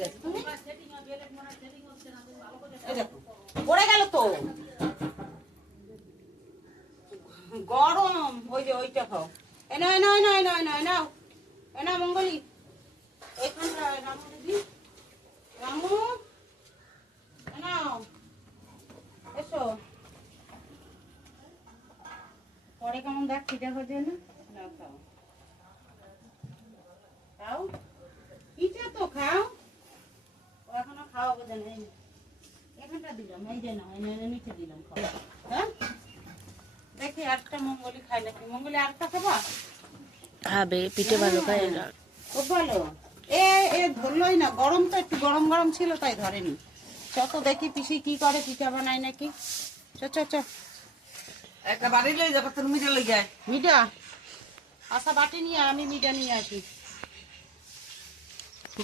গেছে তুমি পড়ে গেল তো গরম। ওই যে ওইটা খাও। এনো এনো এনো এনো এনো এনো এনো মঙ্গলি এইখানটা রামু দিদি রামু এনো এসো। পরে কেমন দেখ পিঠা খাওয়ার জন্য খাও খাও পিঠা তো খাও। ও এখনো খাওয়াবো জানো এখানটা দিলাম এই যে না নিচে দিলাম খাও। হ্যাঁ দেখি আরেকটা মঙ্গলি খাই নাকি। মঙ্গলি আরেকটা খাবা? খাবে পিঠে ভালো খায় না। খুব ভালো। এ এ ধরলোই না। গরম তো একটু গরম গরম ছিল তাই ধরেনি। চত দেখি পিসি কি করে পিঠা বানায় নাকি। চ চ চ একটা বাড়ি লই যাবে তোর মিঠা লই যায়। মিঠা আচ্ছা বাটি নিয়ে আমি মিঠা নিয়ে আসি।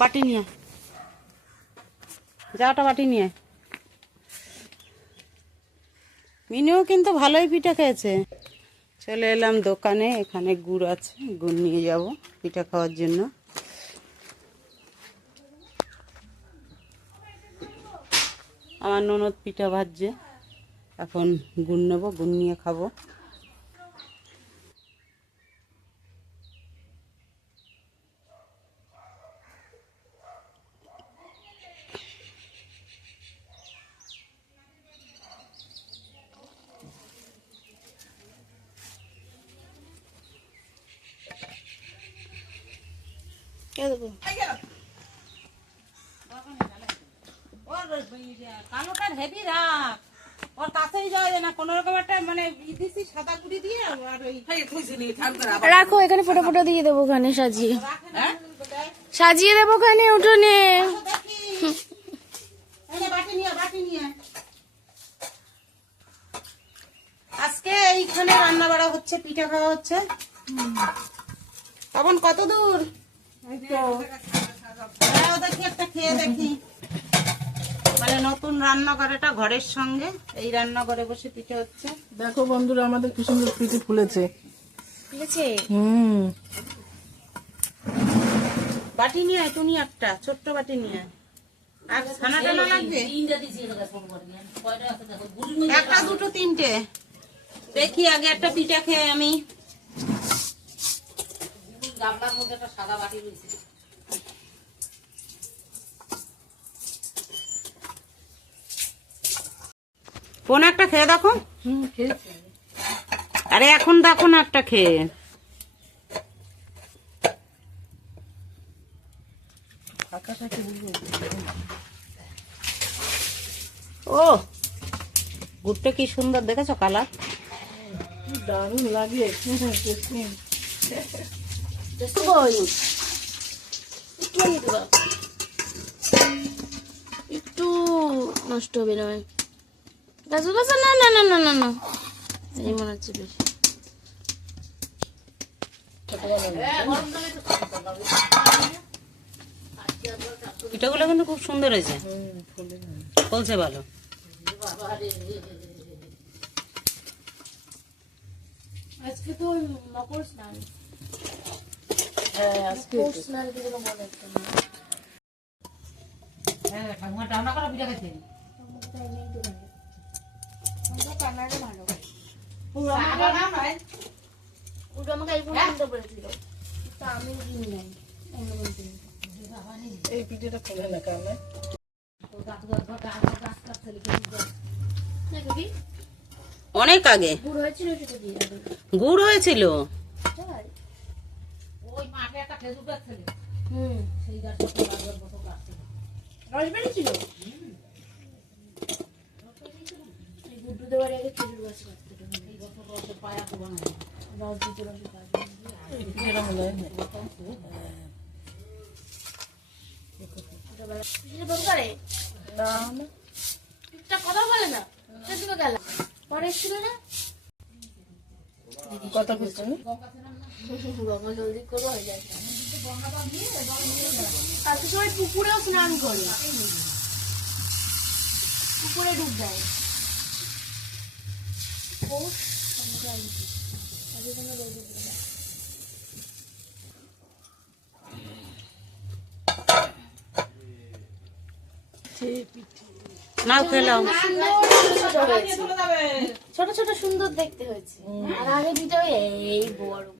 বাটি নিয়ে যাওটা বাটি নিয়ে। মিনুও কিন্তু ভালোই পিঠা খেয়েছে। চলে এলাম দোকানে। এখানে গুড় আছে, গুড় নিয়ে যাব পিঠা খাওয়ার জন্য। আমার ননদ পিঠা ভাজছে, এখন গুড় নেবো, গুড় নিয়ে খাবো। কালোটার হেভি রাখ, ওর কাছেই যাওয়া যায় না। কোন রকম একটা মানে দিছি সাদা গুড়ি দিয়ে আর ওই রাখো এখানে, ফটো ফটো দিয়ে দেবো ওখানে সাজিয়ে, সাজিয়ে দেবো ওখানে উঠোনে। আজকে এইখানে রান্না বাড়া হচ্ছে, পিঠা খাওয়া হচ্ছে। তখন কত দূর দেখি একটা খেয়ে দেখি। মানে নতুন রান্নাঘরেটা ঘরের সঙ্গে এই রান্নাঘরে বসে পিঠে হচ্ছে। দেখো বন্ধুরা আমাদের কি সুন্দর পিঠে ফুলেছে। ফুলেছে? বাটি নিয়ে আয় তুমি, একটা ছোট্ট বাটি নিয়ে আয়। আর ছানা টানা লাগবে? একটা দুটো তিনটে। দেখি আগে একটা পিঠা খেয়ে আমি। গামলার মধ্যে একটা সাদা বাটি রয়েছে। কোন একটা খেয়ে দেখো। আরে এখন দেখো না একটা খেয়ে। ও গুড়টা কি সুন্দর দেখেছো, কালার দারুণ লাগে। একটু নষ্ট হবে না গাছ গাছ। না না না না না না এই মনে হচ্ছে বেশি। পিঠাগুলো কিন্তু খুব সুন্দর হয়েছে, ফলছে ভালো। আজকে তো মকর স্নান। আজকে স্নান কি কোনো মনে হচ্ছে না। হ্যাঁ ঠাকুমা টানা করা পিঠা খেতে। এই পিঠেটা ফুলে না কারণে অনেক আগে গুড় হয়েছিল। ওই মাঠে একটা খেজুর গাছ ছিল, সেই গাছটা রসবেরি ছিল। গুড্ডু দেওয়ার আগে খেজুর গাছ পায়া তো বানায় রস দিতে রস কথা বলে না গেল পরে ছিল না কথা বলছো গঙ্গা জলদি করবো হয়ে যায়। আজকে সবাই পুকুরেও স্নান করে, পুকুরে ডুব দেয়। নাও খেলাও। ছোট ছোট সুন্দর দেখতে হয়েছে আর আগে পিঠা এই বড়